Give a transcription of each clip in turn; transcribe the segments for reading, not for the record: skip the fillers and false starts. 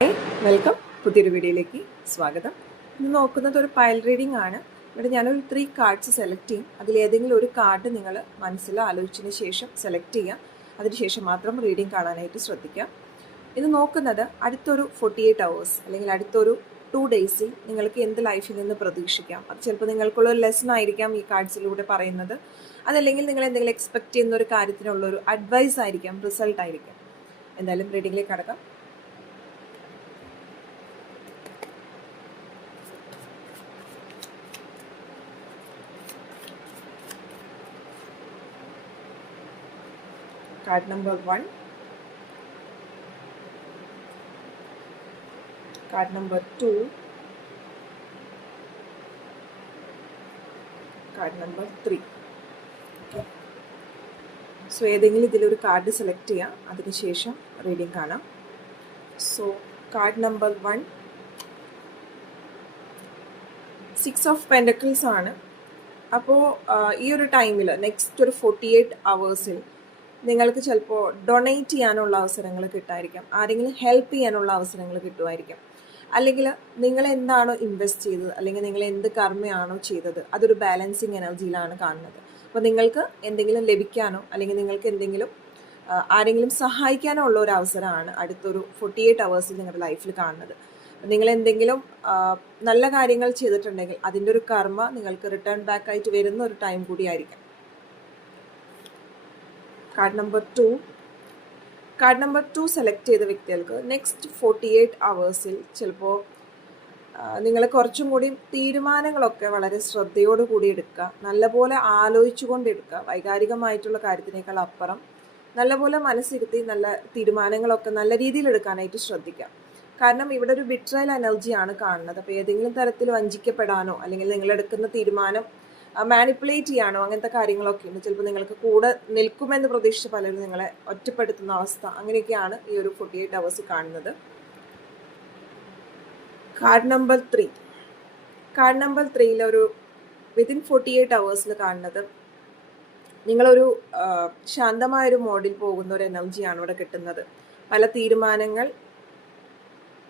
Welcome, പുതിയൊരു വീഡിയോയിലേക്ക് സ്വാഗതം. ഇന്ന് നോക്കുന്നത് ഒരു പൈൽ റീഡിംഗ് ആണ്. ഇവിടെ ഞാനൊരു 3 കാർഡ്സ് സെലക്ട് ചെയ്യും. അതിലേതെങ്കിലും ഒരു കാർഡ് നിങ്ങൾ മനസ്സിൽ ആലോചിച്ചതിന് ശേഷം സെലക്ട് ചെയ്യുക. അതിനുശേഷം മാത്രം റീഡിംഗ് കാണാനായിട്ട് ശ്രദ്ധിക്കുക. ഇത് നോക്കുന്നത് അടുത്തൊരു 48 hours അല്ലെങ്കിൽ അടുത്തൊരു 2 days നിങ്ങൾക്ക് എന്ത് ലൈഫിൽ നിന്ന് പ്രതീക്ഷിക്കാം. അത് ചിലപ്പോൾ നിങ്ങൾക്കുള്ള ഒരു ലെസൺ ആയിരിക്കാം ഈ കാർഡ്സിലൂടെ പറയുന്നത്. അതല്ലെങ്കിൽ നിങ്ങൾ എന്തെങ്കിലും എക്സ്പെക്റ്റ് ചെയ്യുന്ന ഒരു കാര്യത്തിനുള്ളൊരു അഡ്വൈസ് ആയിരിക്കാം, റിസൾട്ട് ആയിരിക്കാം. എന്തായാലും റീഡിങ്ങിലേക്ക് കടക്കാം. Card number 1, card number 2, card number 3. Okay. So ഏതെങ്കിലും ഇതിലൊരു കാർഡ് സെലക്ട് ചെയ്യാം, അതിനുശേഷം റീഡിംഗ് കാണാം. So card number 1 6 of Pentacles ആണ്. അപ്പോൾ ഈ ഒരു ടൈമിൽ നെക്സ്റ്റ് ഒരു 48 hours നിങ്ങൾക്ക് ചിലപ്പോൾ ഡൊണേറ്റ് ചെയ്യാനുള്ള അവസരങ്ങൾ കിട്ടായിരിക്കാം, ആരെങ്കിലും ഹെൽപ്പ് ചെയ്യാനുള്ള അവസരങ്ങൾ കിട്ടുമായിരിക്കാം. അല്ലെങ്കിൽ നിങ്ങൾ എന്താണോ ഇൻവെസ്റ്റ് ചെയ്തത് അല്ലെങ്കിൽ നിങ്ങൾ എന്ത് കർമ്മയാണോ ചെയ്തത് അതൊരു ബാലൻസിങ് എനർജിയിലാണ് കാണുന്നത്. അപ്പോൾ നിങ്ങൾക്ക് എന്തെങ്കിലും ലഭിക്കാനോ അല്ലെങ്കിൽ നിങ്ങൾക്ക് എന്തെങ്കിലും ആരെങ്കിലും സഹായിക്കാനോ ഉള്ള ഒരു അവസരമാണ് അടുത്തൊരു 48 hours നിങ്ങളുടെ ലൈഫിൽ കാണുന്നത്. നിങ്ങൾ എന്തെങ്കിലും നല്ല കാര്യങ്ങൾ ചെയ്തിട്ടുണ്ടെങ്കിൽ അതിൻ്റെ ഒരു കർമ്മ നിങ്ങൾക്ക് റിട്ടേൺ ബാക്ക് ആയിട്ട് വരുന്ന ഒരു ടൈം കൂടിയായിരിക്കാം. കാർഡ് നമ്പർ 2 സെലക്ട് ചെയ്ത വ്യക്തികൾക്ക് നെക്സ്റ്റ് 48 hours ചിലപ്പോൾ നിങ്ങൾ കുറച്ചും കൂടി തീരുമാനങ്ങളൊക്കെ വളരെ ശ്രദ്ധയോടു കൂടി എടുക്കുക, നല്ലപോലെ ആലോചിച്ചുകൊണ്ട് എടുക്കുക. വൈകാരികമായിട്ടുള്ള കാര്യത്തിനേക്കാൾ അപ്പുറം നല്ലപോലെ മനസ്സിരുത്തി നല്ല തീരുമാനങ്ങളൊക്കെ നല്ല രീതിയിൽ എടുക്കാനായിട്ട് ശ്രദ്ധിക്കുക. കാരണം ഇവിടെ ഒരു ബിട്രയൽ എനർജിയാണ് കാണുന്നത്. അപ്പോൾ ഏതെങ്കിലും തരത്തിൽ വഞ്ചിക്കപ്പെടാനോ അല്ലെങ്കിൽ നിങ്ങളെടുക്കുന്ന തീരുമാനം മാനിപ്പുലേറ്റ് ചെയ്യാനോ അങ്ങനത്തെ കാര്യങ്ങളൊക്കെ ഉണ്ട്. ചിലപ്പോൾ നിങ്ങൾക്ക് കൂടെ നിൽക്കുമെന്ന് പ്രതീക്ഷിച്ച പലരും നിങ്ങളെ ഒറ്റപ്പെടുത്തുന്ന അവസ്ഥ, അങ്ങനെയൊക്കെയാണ് ഈ ഒരു 48 hours കാണുന്നത്. കാർഡ് നമ്പർ 3 ഒരു വിതിൻ 48 hours കാണുന്നത് നിങ്ങളൊരു ശാന്തമായൊരു മോഡിൽ പോകുന്ന ഒരു എനർജിയാണ് ഇവിടെ കിട്ടുന്നത്. പല തീരുമാനങ്ങൾ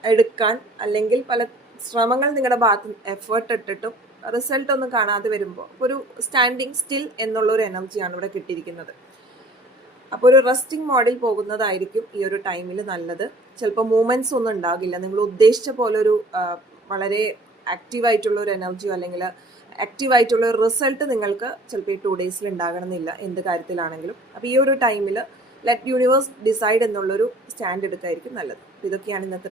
എടുക്കാൻ അല്ലെങ്കിൽ പല ശ്രമങ്ങൾ നിങ്ങളുടെ ഭാഗത്ത് എഫേർട്ട് ഇട്ടിട്ടും റിസൾട്ട് ഒന്നും കാണാതെ വരുമ്പോൾ ഒരു സ്റ്റാൻഡിങ് സ്റ്റിൽ എന്നുള്ളൊരു എനർജിയാണ് ഇവിടെ കിട്ടിയിരിക്കുന്നത്. അപ്പോൾ ഒരു റെസ്റ്റിംഗ് മോഡിൽ പോകുന്നതായിരിക്കും ഈ ഒരു ടൈമിൽ നല്ലത്. ചിലപ്പോൾ മൂവ്മെൻറ്റ്സ് ഒന്നും ഉണ്ടാകില്ല, നിങ്ങൾ ഉദ്ദേശിച്ച പോലെ ഒരു വളരെ ആക്റ്റീവായിട്ടുള്ള ഒരു എനർജിയോ അല്ലെങ്കിൽ ആക്റ്റീവായിട്ടുള്ള ഒരു റിസൾട്ട് നിങ്ങൾക്ക് ചിലപ്പോൾ ഈ 2 days ഉണ്ടാകണമെന്നില്ല, എന്ത് കാര്യത്തിലാണെങ്കിലും. അപ്പോൾ ഈ ഒരു ടൈമിൽ ലെറ്റ് യൂണിവേഴ്സ് ഡിസൈഡ് എന്നുള്ളൊരു സ്റ്റാൻഡ് എടുക്കായിരിക്കും നല്ലത്. ഇതൊക്കെയാണ് ഇന്നത്തെ